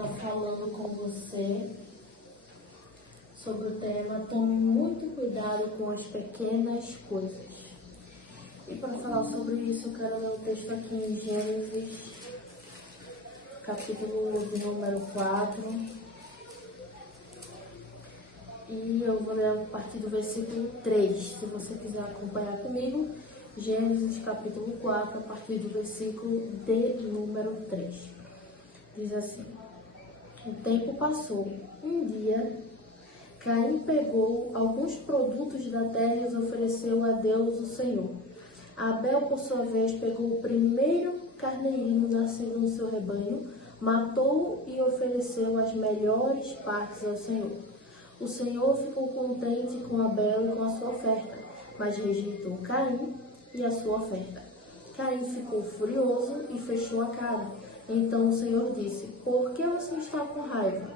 estar falando com você sobre o tema Tome muito cuidado com as pequenas coisas. E para falar sobre isso, eu quero ler o texto aqui em Gênesis, capítulo de número 4. E eu vou ler a partir do versículo 3, se você quiser acompanhar comigo. Gênesis, capítulo 4, a partir do versículo de número 3. Diz assim: O tempo passou. Um dia, Caim pegou alguns produtos da terra e os ofereceu a Deus, o Senhor. Abel, por sua vez, pegou o primeiro carneirinho nascido no seu rebanho, matou-o e ofereceu as melhores partes ao Senhor. O Senhor ficou contente com Abel e com a sua oferta, mas rejeitou Caim e a sua oferta. Caim ficou furioso e fechou a cara. Então o Senhor disse: Por que você está com raiva?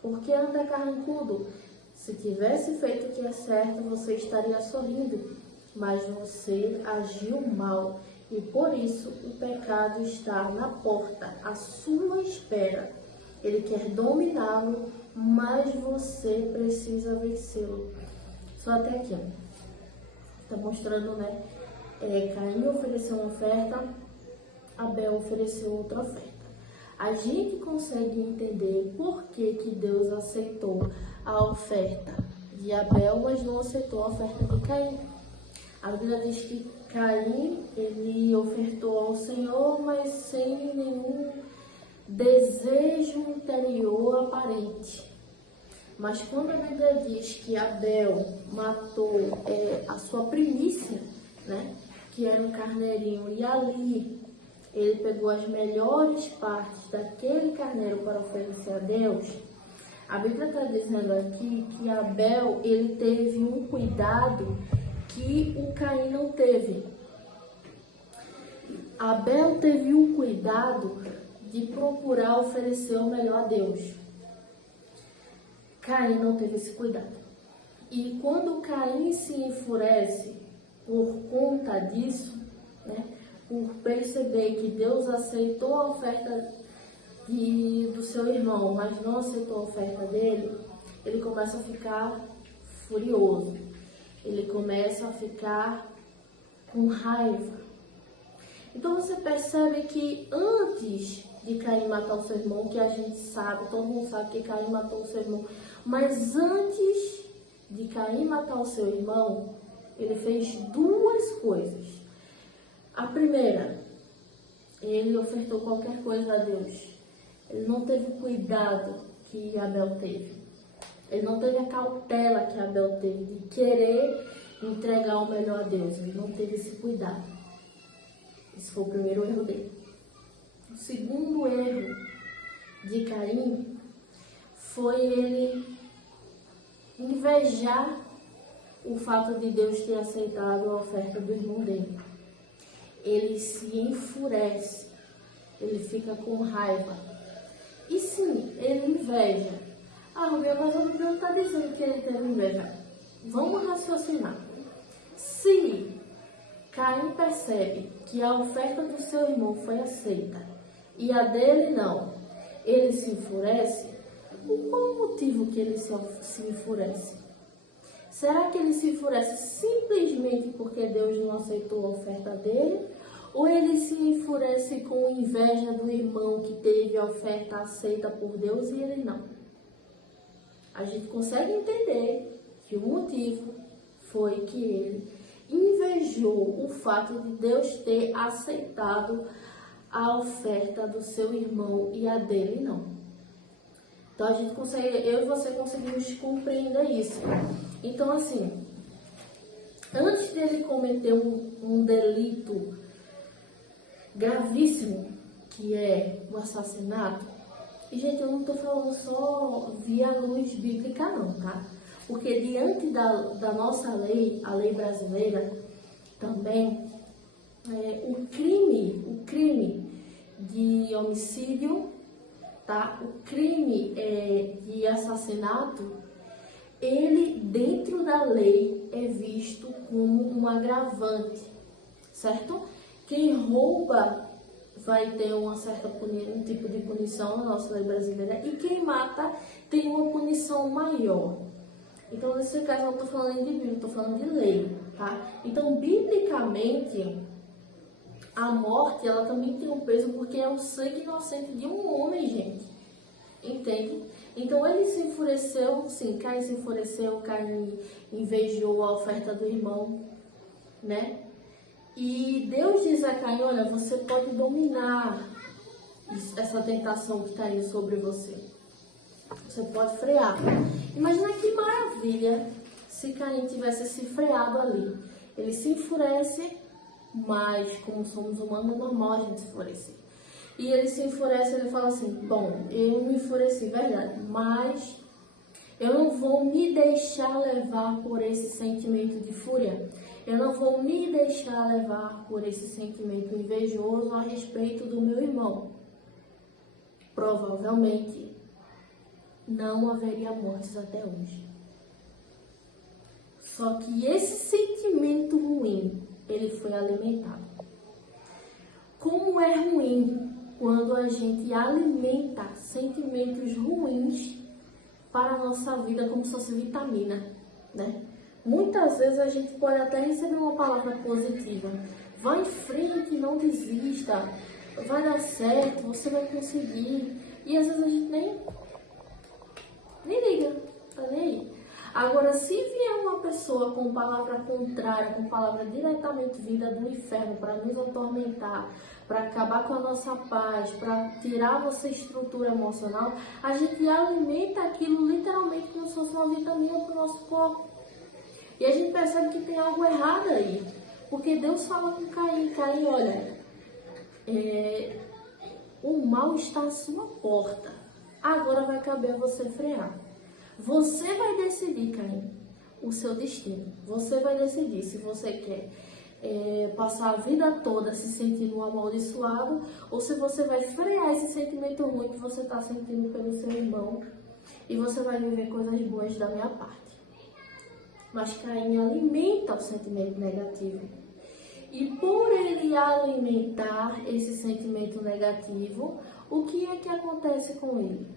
Por que anda carrancudo? Se tivesse feito o que é certo, você estaria sorrindo. Mas você agiu mal, e por isso o pecado está na porta, à sua espera. Ele quer dominá-lo, mas você precisa vencê-lo. Só até aqui, ó. Está mostrando, né? Caim ofereceu uma oferta, Abel ofereceu outra oferta. A gente consegue entender por que Deus aceitou a oferta de Abel, mas não aceitou a oferta de Caim. A Bíblia diz que Caim, ele ofertou ao Senhor, mas sem nenhum desejo interior aparente. Mas quando a Bíblia diz que Abel matou a sua primícia, né, que era um carneirinho, e ali ele pegou as melhores partes daquele carneiro para oferecer a Deus, a Bíblia está dizendo aqui que Abel, ele teve um cuidado que o Caim não teve. Abel teve um cuidado de procurar oferecer o melhor a Deus. Caim não teve esse cuidado. E quando Caim se enfurece por conta disso, né, por perceber que Deus aceitou a oferta do seu irmão, mas não aceitou a oferta dele, ele começa a ficar furioso. Ele começa a ficar com raiva. Então você percebe que antes de Caim matar o seu irmão, que a gente sabe, todo mundo sabe que Caim matou o seu irmão, mas antes de Caim matar o seu irmão, ele fez duas coisas. A primeira, ele ofertou qualquer coisa a Deus. Ele não teve o cuidado que Abel teve. Ele não teve a cautela que Abel teve de querer entregar o melhor a Deus. Ele não teve esse cuidado. Esse foi o primeiro erro dele. O segundo erro de Caim foi ele invejar o fato de Deus ter aceitado a oferta do irmão dele. Ele se enfurece, ele fica com raiva. E sim, ele inveja. Rubia, mas a Bíblia não está dizendo que ele teve inveja. Vamos raciocinar. Se Caim percebe que a oferta do seu irmão foi aceita e a dele não, ele se enfurece, por qual motivo que ele se enfurece? Será que ele se enfurece simplesmente porque Deus não aceitou a oferta dele? Ou ele se enfurece com inveja do irmão que teve a oferta aceita por Deus e ele não? A gente consegue entender que o motivo foi que ele invejou o fato de Deus ter aceitado a oferta do seu irmão e a dele não. Então a gente consegue, eu e você conseguimos compreender isso. Então assim, antes dele cometer um delito gravíssimo, que é o assassinato, e gente, eu não estou falando só via luz bíblica não, tá? Porque diante da nossa lei, a lei brasileira, também, o crime de homicídio, tá? O crime de assassinato, ele dentro da lei é visto como um agravante, certo? Quem rouba vai ter um tipo de punição na nossa lei brasileira, e quem mata tem uma punição maior. Então, nesse caso, eu não estou falando de Bíblia, estou falando de lei, tá? Então, biblicamente, a morte, ela também tem um peso, porque é o sangue inocente de um homem, gente. Entende? Então, ele se enfureceu, sim, Caim se enfureceu, Caim invejou a oferta do irmão, né? E Deus diz a Caim, olha, você pode dominar essa tentação que está indo sobre você. Você pode frear. Imagina que maravilha se Caim tivesse se freado ali. Ele se enfurece, mas como somos humanos, é normal a gente se enfurecer. E ele se enfurece, ele fala assim, bom, eu me enfureci, verdade, mas eu não vou me deixar levar por esse sentimento de fúria. Eu não vou me deixar levar por esse sentimento invejoso a respeito do meu irmão. Provavelmente não haveria mortes até hoje. Só que esse sentimento ruim, ele foi alimentado. Como é ruim quando a gente alimenta sentimentos ruins para a nossa vida como se fosse vitamina, né? Muitas vezes a gente pode até receber uma palavra positiva. Vai em frente, não desista, vai dar certo, você vai conseguir. E às vezes a gente nem liga, tá nem aí. Agora, se vier uma pessoa com palavra contrária, com palavra diretamente vinda do inferno para nos atormentar, para acabar com a nossa paz, para tirar a nossa estrutura emocional, a gente alimenta aquilo literalmente como se fosse uma vitamina para o nosso corpo. E a gente percebe que tem algo errado aí. Porque Deus fala com Caim, Caim, olha, o mal está à sua porta. Agora vai caber a você frear. Você vai decidir, Caim, o seu destino. Você vai decidir se você quer passar a vida toda se sentindo amaldiçoado ou se você vai frear esse sentimento ruim que você está sentindo pelo seu irmão e você vai viver coisas boas da minha parte. Mas Caim alimenta o sentimento negativo. E por ele alimentar esse sentimento negativo, o que é que acontece com ele?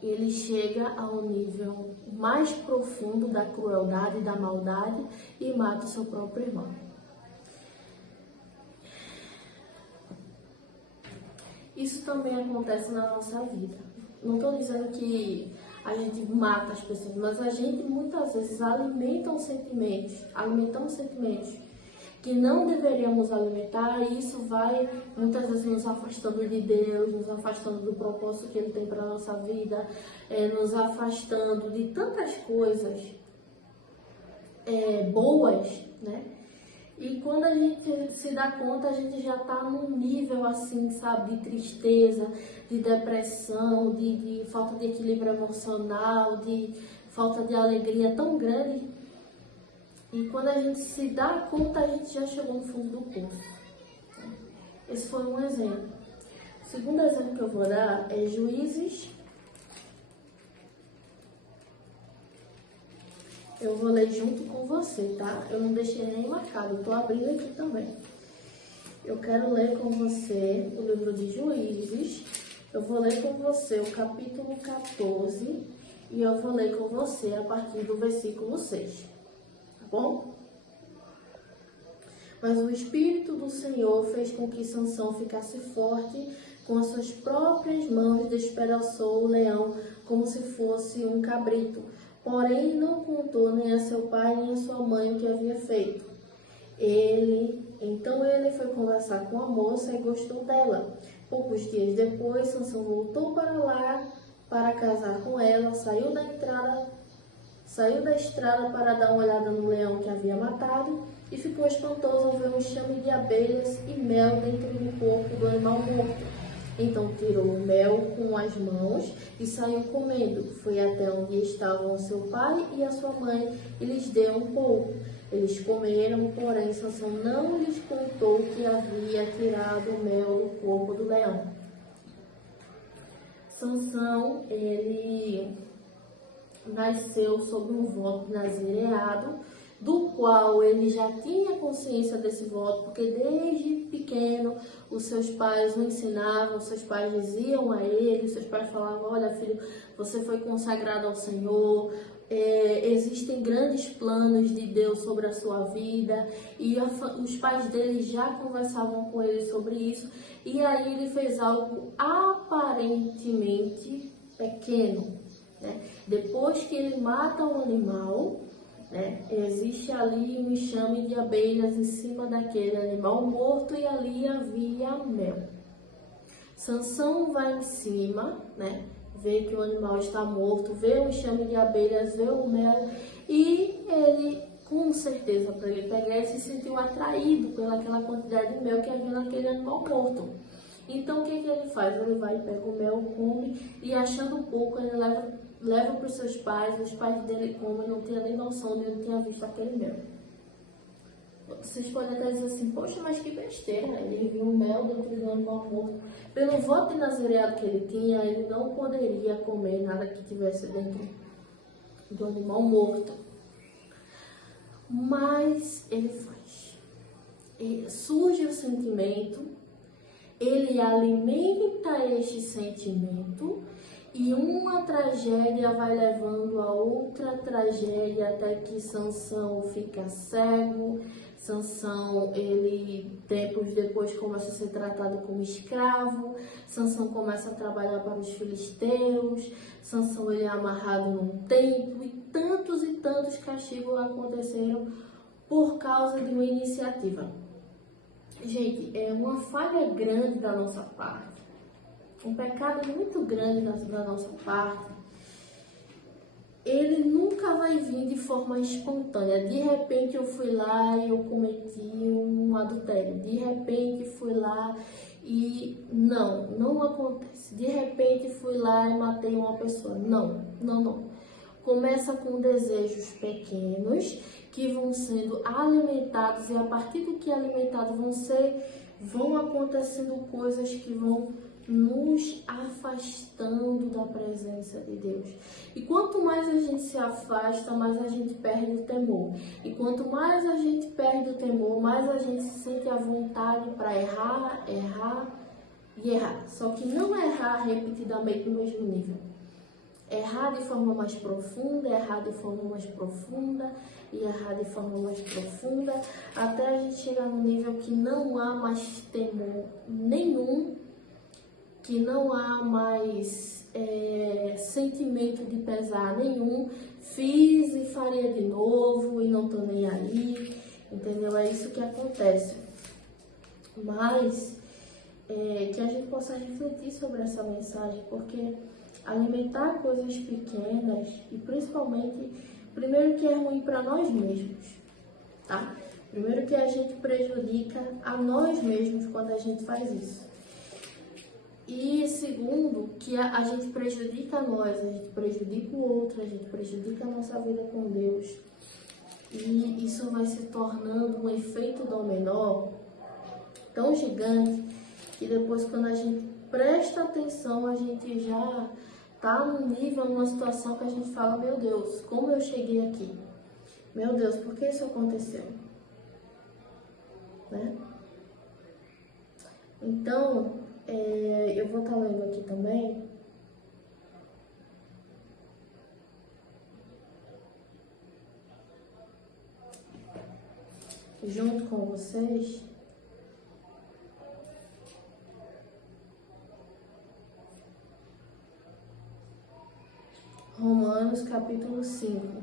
Ele chega ao nível mais profundo da crueldade e da maldade e mata o seu próprio irmão. Isso também acontece na nossa vida. Não estou dizendo que a gente mata as pessoas, mas a gente muitas vezes alimentamos sentimentos que não deveríamos alimentar, e isso vai muitas vezes nos afastando de Deus, nos afastando do propósito que Ele tem para a nossa vida, nos afastando de tantas coisas boas, né? E quando a gente se dá conta, a gente já está num nível assim, sabe, de tristeza, de depressão, de falta de equilíbrio emocional, de falta de alegria tão grande. E quando a gente se dá conta, a gente já chegou no fundo do poço. Esse foi um exemplo. O segundo exemplo que eu vou dar é Juízes. Eu vou ler junto com você, tá? Eu não deixei nem marcado, eu tô abrindo aqui também. Eu quero ler com você o livro de Juízes. Eu vou ler com você o capítulo 14 e eu vou ler com você a partir do versículo 6. Tá bom? Mas o Espírito do Senhor fez com que Sansão ficasse forte, com as suas próprias mãos despedaçou o leão como se fosse um cabrito. Porém, não contou nem a seu pai nem a sua mãe o que havia feito. Então ele foi conversar com a moça e gostou dela. Poucos dias depois, Sansão voltou para lá para casar com ela, saiu da estrada para dar uma olhada no leão que havia matado e ficou espantoso ao ver um enxame de abelhas e mel dentro do corpo do animal morto. Então tirou o mel com as mãos e saiu comendo. Foi até onde estavam seu pai e a sua mãe e lhes deu um pouco. Eles comeram, porém Sansão não lhes contou que havia tirado o mel do corpo do leão. Sansão, ele nasceu sob um voto nazireado do qual ele já tinha consciência desse voto, porque desde pequeno os seus pais o ensinavam, os seus pais diziam a ele, seus pais falavam: olha filho, você foi consagrado ao Senhor, existem grandes planos de Deus sobre a sua vida, e os pais dele já conversavam com ele sobre isso, e aí ele fez algo aparentemente pequeno, né? Depois que ele mata o animal, né, existe ali um enxame de abelhas em cima daquele animal morto e ali havia mel. Sansão vai em cima, né, vê que o animal está morto, vê o enxame de abelhas, vê o mel, e ele, com certeza, para ele pegar, ele se sentiu atraído pelaquela quantidade de mel que havia naquele animal morto. Então o que ele faz? Ele vai, pega o mel, come, e achando pouco ele leva para os seus pais, os pais dele comem, não tinha nem noção de ele tinha visto aquele mel. Vocês podem até dizer assim: poxa, mas que besteira, né? Ele viu o mel dentro do animal morto. Pelo voto de nazareado que ele tinha, ele não poderia comer nada que tivesse dentro do animal morto. Mas ele faz. Surge o sentimento, ele alimenta este sentimento, e uma tragédia vai levando a outra tragédia até que Sansão fica cego. Sansão, ele tempos depois começa a ser tratado como escravo. Sansão começa a trabalhar para os filisteus. Sansão, ele é amarrado num templo, e tantos castigos aconteceram por causa de uma iniciativa. Gente, é uma falha grande da nossa parte, um pecado muito grande da nossa parte. Ele nunca vai vir de forma espontânea. De repente eu fui lá e eu cometi um adultério. De repente fui lá e... Não acontece. De repente fui lá e matei uma pessoa. Não. Começa com desejos pequenos que vão sendo alimentados, e a partir do que é alimentado vão acontecendo coisas que vão nos afastando da presença de Deus. E quanto mais a gente se afasta, mais a gente perde o temor. E quanto mais a gente perde o temor, mais a gente sente a vontade para errar. Só que não errar repetidamente no mesmo nível. Errar de forma mais profunda, e errar de forma mais profunda, até a gente chegar no nível que não há mais temor nenhum, que não há mais sentimento de pesar nenhum. Fiz e faria de novo e não tô nem aí, entendeu? É isso que acontece. Mas que a gente possa refletir sobre essa mensagem, porque alimentar coisas pequenas, e principalmente, primeiro que é ruim para nós mesmos, tá? Primeiro que a gente prejudica a nós mesmos quando a gente faz isso. E segundo, que a gente prejudica a nós, a gente prejudica o outro, a gente prejudica a nossa vida com Deus. E isso vai se tornando um efeito dominó tão gigante, que depois, quando a gente presta atenção, a gente já tá num nível, numa situação que a gente fala: meu Deus, como eu cheguei aqui? Meu Deus, por que isso aconteceu? Né? Então, eu vou estar lendo aqui também junto com vocês Romanos capítulo 5.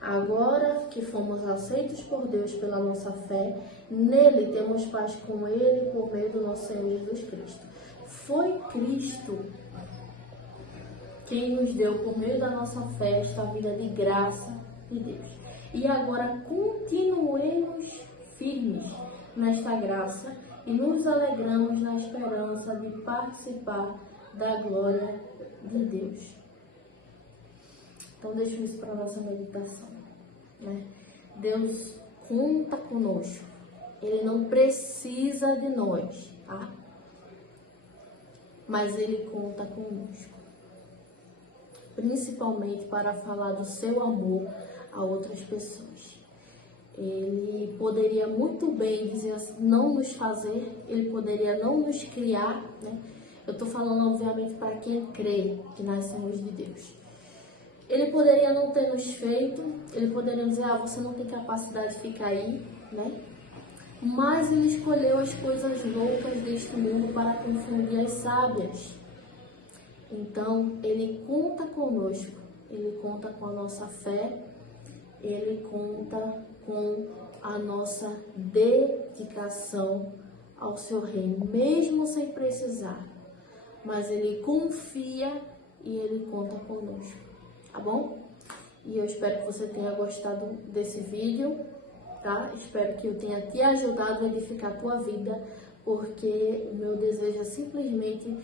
Agora que fomos aceitos por Deus pela nossa fé, nele temos paz com ele por meio do nosso Senhor Jesus Cristo. Foi Cristo quem nos deu, por meio da nossa fé, esta vida de graça de Deus. E agora continuemos firmes nesta graça e nos alegramos na esperança de participar da glória de Deus. Então, deixo isso para a nossa meditação, né? Deus conta conosco. Ele não precisa de nós, tá? Mas Ele conta conosco. Principalmente para falar do seu amor a outras pessoas. Ele poderia muito bem dizer assim, não nos fazer, ele poderia não nos criar, né? Eu estou falando, obviamente, para quem crê que nós somos de Deus. Ele poderia não ter nos feito, ele poderia dizer, você não tem capacidade de ficar aí, né? Mas ele escolheu as coisas loucas deste mundo para confundir as sábias. Então, ele conta conosco, ele conta com a nossa fé, ele conta com a nossa dedicação ao seu reino, mesmo sem precisar. Mas ele confia e ele conta conosco, tá bom? E eu espero que você tenha gostado desse vídeo, tá? Espero que eu tenha te ajudado a edificar a tua vida, porque o meu desejo é simplesmente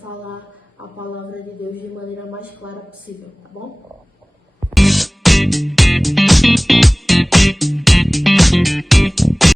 falar a palavra de Deus de maneira mais clara possível, tá bom?